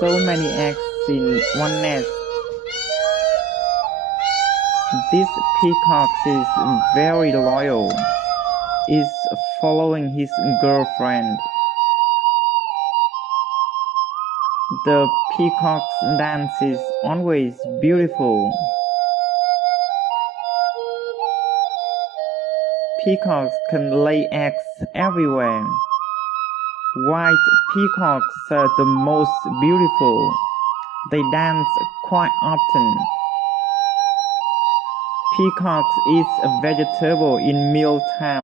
so many eggs in one nest. This peacock is very loyal, is following his girlfriend. The peacock's dance is always beautiful. Peacocks can lay eggs everywhere. White peacocks are the most beautiful. They dance quite often. Peacocks eat a vegetable in mealtime.